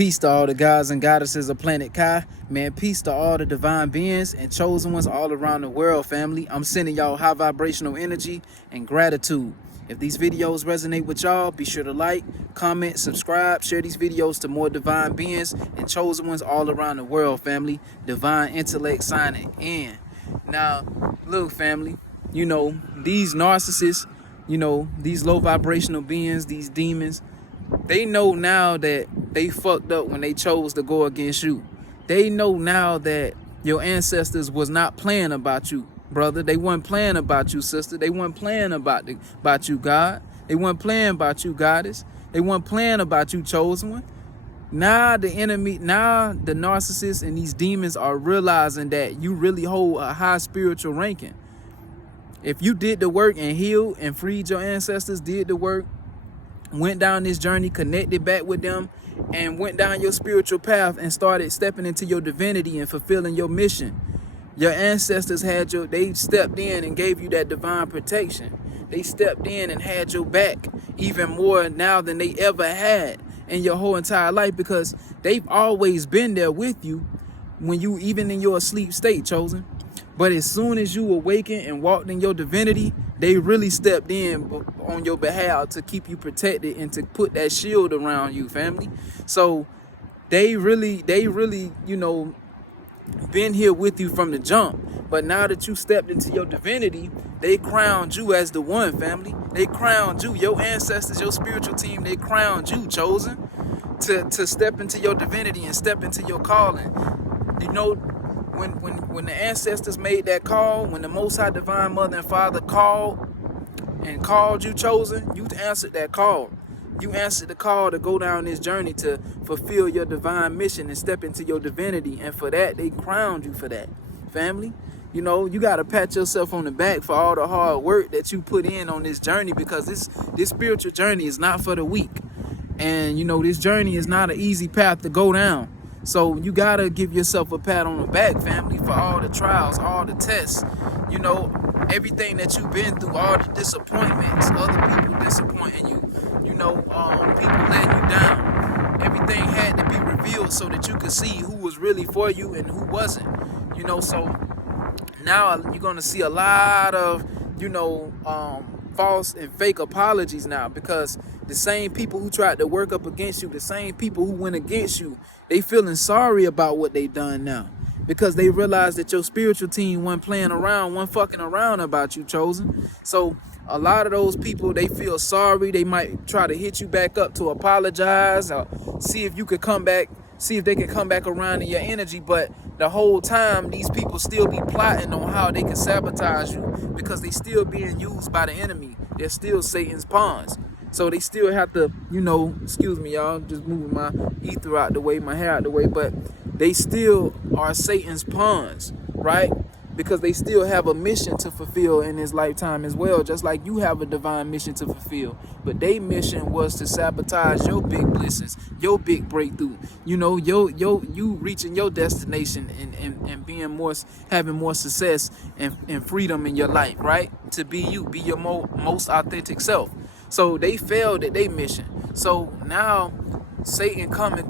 Peace to all the gods and goddesses of planet Kai. Man, peace to all the divine beings and chosen ones all around the world, family. I'm sending y'all high vibrational energy and gratitude. If these videos resonate with y'all, be sure to like, comment, subscribe, share these videos to more divine beings and chosen ones all around the world, family. Divine intellect signing in. Now, look, family, these narcissists, these low vibrational beings, these demons, they know now that they fucked up when they chose to go against you. They know now that your ancestors was not playing about you, brother. They weren't playing about you, sister. They weren't playing about you, God. They weren't playing about you, goddess. They weren't playing about you, chosen one. Now the enemy, now the narcissists and these demons are realizing that you really hold a high spiritual ranking. If you did the work and healed and freed your ancestors, did the work, went down this journey, connected back with them, and went down your spiritual path and started stepping into your divinity and fulfilling your mission. Your ancestors they stepped in and gave you that divine protection. They stepped in and had your back even more now than they ever had in your whole entire life, because they've always been there with you when you, even in your asleep state, chosen. But as soon as you awakened and walked in your divinity, they really stepped in on your behalf to keep you protected and to put that shield around you, family. So they really, been here with you from the jump. But now that you stepped into your divinity, they crowned you as the one, family. They crowned you, your ancestors, your spiritual team, they crowned you, chosen, to step into your divinity and step into your calling. When the ancestors made that call, when the Most High Divine Mother and Father called you, chosen, you answered that call. You answered the call to go down this journey to fulfill your divine mission and step into your divinity. And for that, they crowned you for that, family. You got to pat yourself on the back for all the hard work that you put in on this journey, because this spiritual journey is not for the weak. And, this journey is not an easy path to go down. So you got to give yourself a pat on the back, family, for all the trials, all the tests, everything that you've been through, all the disappointments, other people disappointing you, people letting you down. Everything had to be revealed so that you could see who was really for you and who wasn't, so now you're going to see a lot of, false and fake apologies now, because the same people who tried to work up against you, the same people who went against you, they feeling sorry about what they done now, because they realized that your spiritual team wasn't playing around, wasn't fucking around about you, chosen. So a lot of those people, they feel sorry. They might try to hit you back up to apologize or see if you could come back, see if they can come back around in your energy. But the whole time, these people still be plotting on how they can sabotage you, because they still being used by the enemy. They're still Satan's pawns. So they still have to, excuse me, y'all, just moving my ether out the way, my hair out the way, but they still are Satan's pawns, right? Because they still have a mission to fulfill in this lifetime as well, just like you have a divine mission to fulfill. But their mission was to sabotage your big blessings, your big breakthrough, you reaching your destination and being more, having more success and freedom in your life, right? To be you, be your most authentic self. So they failed at their mission. So now Satan coming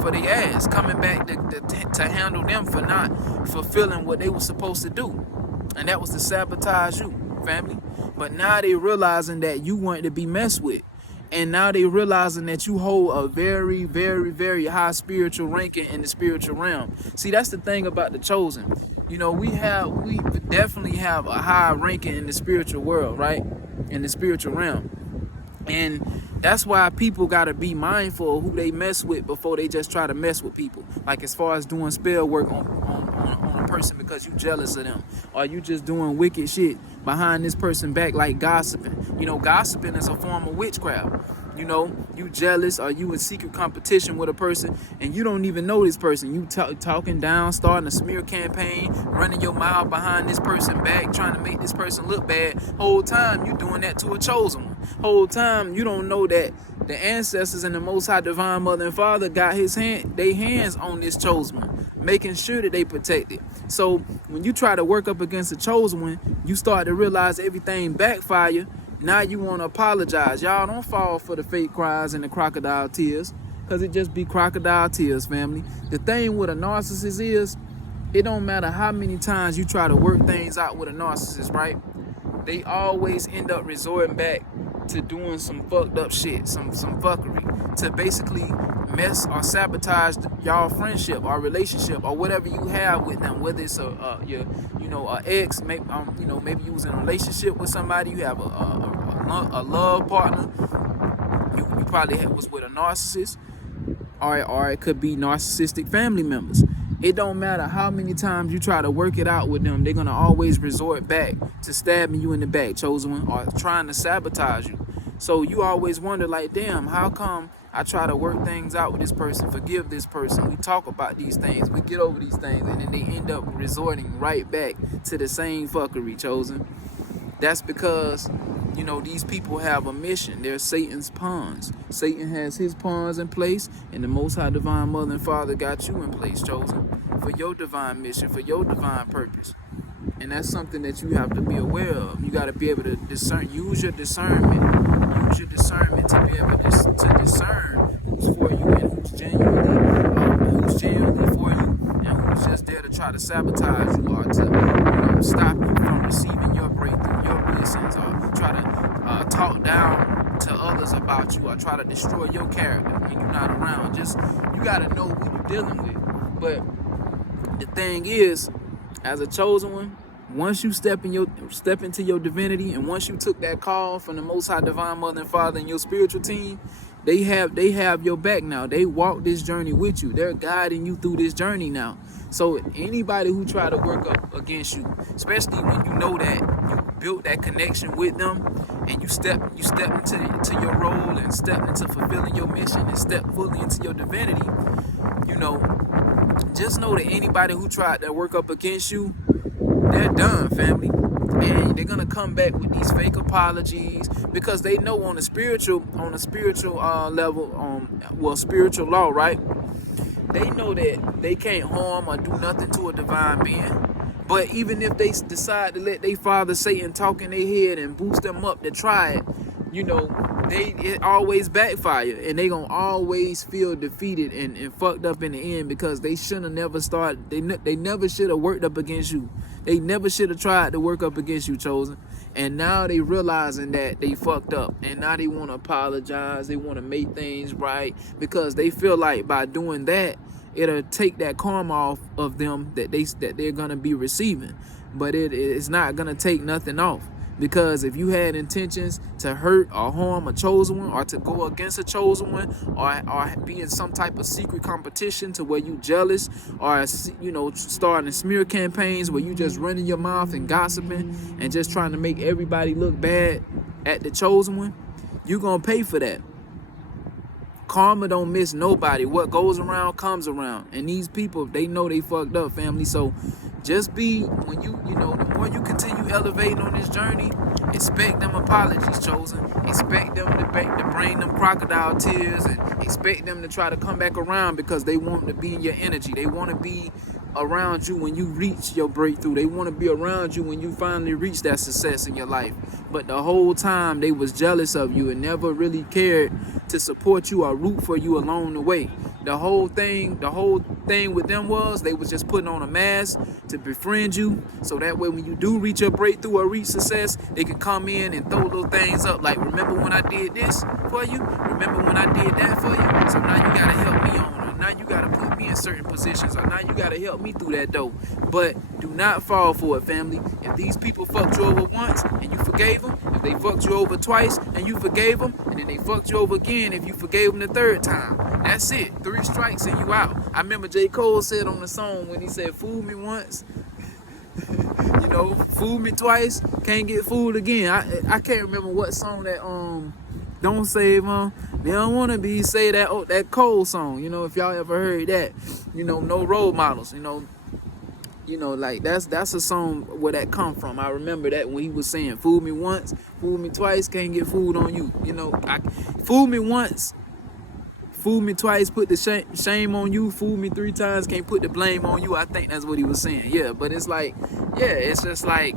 for their ass, coming back to handle them for not fulfilling what they were supposed to do. And that was to sabotage you, family. But now they realizing that you weren't to be messed with. And now they realizing that you hold a very, very, very high spiritual ranking in the spiritual realm. See, that's the thing about the chosen. We definitely have a high ranking in the spiritual world, right? In the spiritual realm. And that's why people got to be mindful of who they mess with before they just try to mess with people. Like as far as doing spell work on a person because you jealous of them, or you just doing wicked shit behind this person back, like gossiping. Gossiping is a form of witchcraft. You jealous, or you in secret competition with a person and you don't even know this person. You talking down, starting a smear campaign, running your mouth behind this person back, trying to make this person look bad. Whole time you doing that to a chosen one. Whole time you don't know that the ancestors and the Most High Divine Mother and Father got their hands on this chosen one, making sure that they protect it. So when you try to work up against a chosen one, you start to realize everything backfire. Now you want to apologize. Y'all don't fall for the fake cries and the crocodile tears. because it just be crocodile tears, family. The thing with a narcissist is, it don't matter how many times you try to work things out with a narcissist, right? They always end up resorting back to doing some fucked up shit, some fuckery, to basically mess or sabotage y'all friendship or relationship or whatever you have with them. Whether it's a ex, maybe maybe you was in a relationship with somebody, you have a love partner, you probably was with a narcissist, or it could be narcissistic family members. It don't matter how many times you try to work it out with them, they're gonna always resort back to stabbing you in the back, chosen one, or trying to sabotage you. So you always wonder, like, damn, how come I try to work things out with this person, forgive this person, we talk about these things, we get over these things, and then they end up resorting right back to the same fuckery, chosen. That's because, these people have a mission. They're Satan's pawns. Satan has his pawns in place, and the Most High Divine Mother and Father got you in place, chosen, for your divine mission, for your divine purpose. And that's something that you have to be aware of. You got to be able to discern, use your discernment. Use your discernment to be able to discern who's for you and who's genuinely for you, and who's just there to try to sabotage you or to stop you from receiving your breakthrough, your blessings, or try to talk down to others about you, or try to destroy your character when you're not around. Just, you got to know who you're dealing with. But the thing is, as a chosen one, once you step into your divinity, and once you took that call from the Most High Divine Mother and Father and your spiritual team, they have your back now. They walk this journey with you. They're guiding you through this journey now. So anybody who try to work up against you, especially when you know that you built that connection with them, and you step into your role and step into fulfilling your mission and step fully into your divinity, just know that anybody who tried to work up against you, they're done, family. And they're gonna come back with these fake apologies, because they know on a spiritual level, spiritual law, right? They know that they can't harm or do nothing to a divine being. But even if they decide to let their father Satan talk in their head and boost them up to try it, it always backfire, and they gonna always feel defeated and fucked up in the end, because they shouldn't have never started. They never should have worked up against you. They never should have tried to work up against you, chosen. And now they realizing that they fucked up, and now they want to apologize. They want to make things right, because they feel like by doing that, it'll take that karma off of them that they're gonna be receiving. But it's not gonna take nothing off. Because if you had intentions to hurt or harm a chosen one, or to go against a chosen one, or be in some type of secret competition to where you jealous, or starting smear campaigns where you just running your mouth and gossiping and just trying to make everybody look bad at the chosen one, you're gonna pay for that. Karma don't miss nobody. What goes around comes around, and these people, they know they fucked up, family. So just be, when the more you continue elevating on this journey, expect them apologies, chosen. Expect them to bring them crocodile tears, and expect them to try to come back around, because they want to be in your energy. They want to be around you when you reach your breakthrough. They want to be around you when you finally reach that success in your life. But the whole time they was jealous of you and never really cared to support you or root for you along the way. The whole thing with them was they was just putting on a mask to befriend you, so that way when you do reach your breakthrough or reach success, they can come in and throw little things up like, remember when I did this for you? Remember when I did that for you? So now you gotta help me on, or now you gotta put me in certain positions, or now you gotta help me through that door. But do not fall for it, family. If these people fucked you over once and you forgave them, if they fucked you over twice and you forgave them, and then they fucked you over again if you forgave them the third time, that's it. 3 strikes and you out. I remember J. Cole said on the song, when he said, fool me once, fool me twice, can't get fooled again. I can't remember what song that Don't Save them. They don't want to be say that Cole song. If y'all ever heard that, no role models. Like that's a song where that come from. I remember that when he was saying, fool me once, fool me twice, can't get fooled on you. Fool me once, fool me twice, put the shame on you. Fool me 3 times, can't put the blame on you. I think that's what he was saying. Yeah, but it's like, it's just like,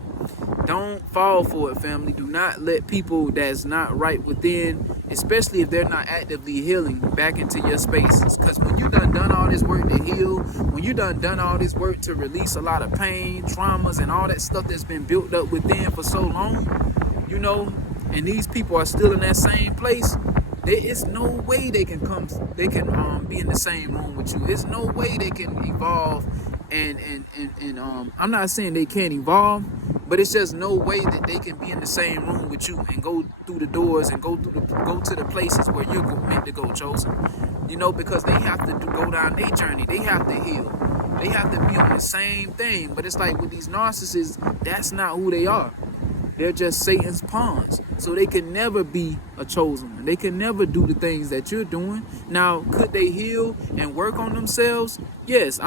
don't fall for it, family. Do not let people that's not right within especially if they're not actively healing back into your spaces. Because when you done all this work to heal, when you done all this work to release a lot of pain, traumas, and all that stuff that's been built up within for so long, you know, and these people are still in that same place, there is no way they can be in the same room with you. There's no way they can evolve, and I'm not saying they can't evolve, but it's just no way that they can be in the same room with you and go through the doors and go to the places where you're meant to go, chosen. You know, because they have to go down their journey. They have to heal. They have to be on the same thing. But it's like with these narcissists, that's not who they are. They're just Satan's pawns. So they can never be a chosen one. They can never do the things that you're doing. Now, could they heal and work on themselves? Yes.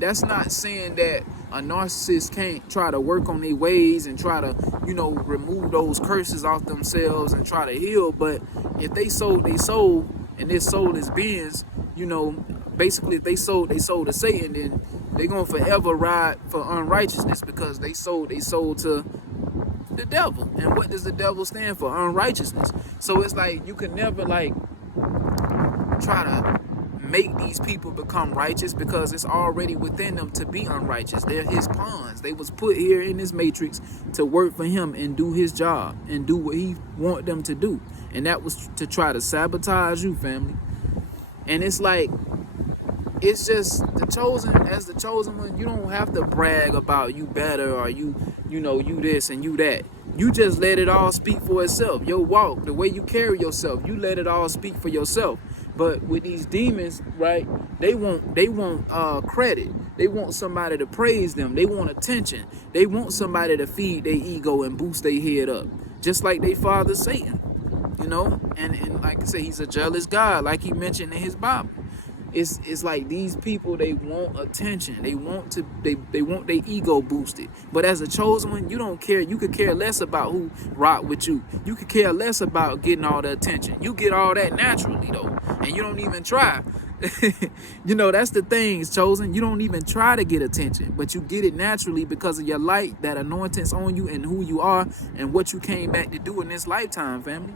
That's not saying that a narcissist can't try to work on their ways and try to, you know, remove those curses off themselves and try to heal. But if they sold their soul and their soul is beings, you know, basically if they sold their soul to Satan, then they're going to forever ride for unrighteousness, because they sold their soul to the devil. And what does the devil stand for? Unrighteousness. So it's like you can never like try to make these people become righteous, because it's already within them to be unrighteous. They're his pawns. They was put here in this matrix to work for him and do his job and do what he want them to do, and that was to try to sabotage you, family. And it's like, it's just the chosen, as the chosen one, you don't have to brag about you better or you know, you this and you that. You just let it all speak for itself. Your walk, the way you carry yourself, you let it all speak for yourself. But with these demons, right, they want credit. They want somebody to praise them. They want attention. They want somebody to feed their ego and boost their head up, just like their father Satan, you know. And like I say, he's a jealous God, like he mentioned in his Bible. It's like these people, they want attention. They want their ego boosted. But as a chosen one, you don't care. You could care less about who rock with you. You could care less about getting all the attention. You get all that naturally though, and you don't even try. You know, that's the thing, is chosen. You don't even try to get attention, but you get it naturally because of your light, that anointing's on you, and who you are and what you came back to do in this lifetime, family.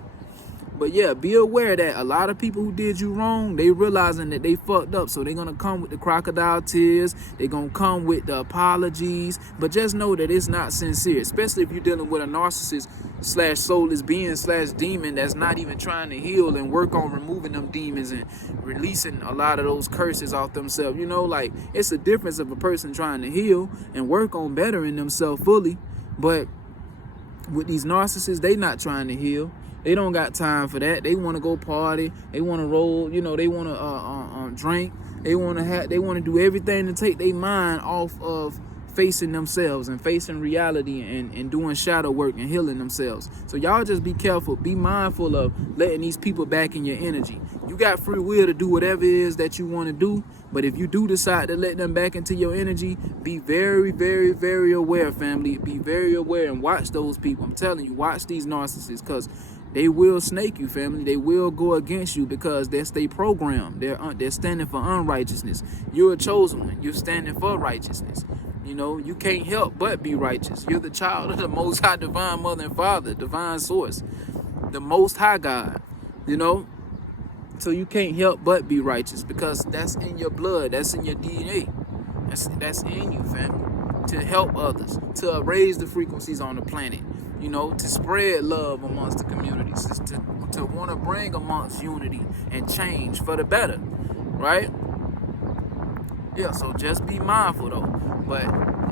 But yeah, be aware that a lot of people who did you wrong, they realizing that they fucked up. So they're going to come with the crocodile tears. They're going to come with the apologies. But just know that it's not sincere, especially if you're dealing with a narcissist / soulless being / demon that's not even trying to heal and work on removing them demons and releasing a lot of those curses off themselves. You know, like, it's a difference of a person trying to heal and work on bettering themselves fully. But with these narcissists, they not trying to heal. They don't got time for that. They want to go party. They want to roll. You know, they want to drink. They want to do everything to take their mind off of facing themselves and facing reality and doing shadow work and healing themselves. So y'all just be careful. Be mindful of letting these people back in your energy. You got free will to do whatever it is that you want to do. But if you do decide to let them back into your energy, be very, very, very aware, family. Be very aware and watch those people. I'm telling you, watch these narcissists, because they will snake you, family. They will go against you because that's their program. They're standing for unrighteousness. You're a chosen one. You're standing for righteousness. You know, you can't help but be righteous. You're the child of the Most High Divine Mother and Father, Divine Source, the Most High God, you know. So you can't help but be righteous, because that's in your blood. That's in your DNA. That's in you, family. To help others, to raise the frequencies on the planet, you know, to spread love amongst the communities, to want to bring amongst unity and change for the better, right? Yeah, so just be mindful though. But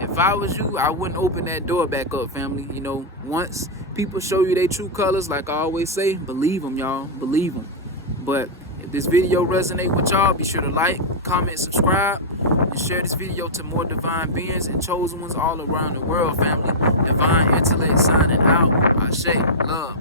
if I was you, I wouldn't open that door back up, family. You know, once people show you their true colors, like I always say, believe them, y'all. Believe them. But if this video resonate with y'all, be sure to like, comment, subscribe, and share this video to more divine beings and chosen ones all around the world, family. Divine intellect signing out. Ashe. Love.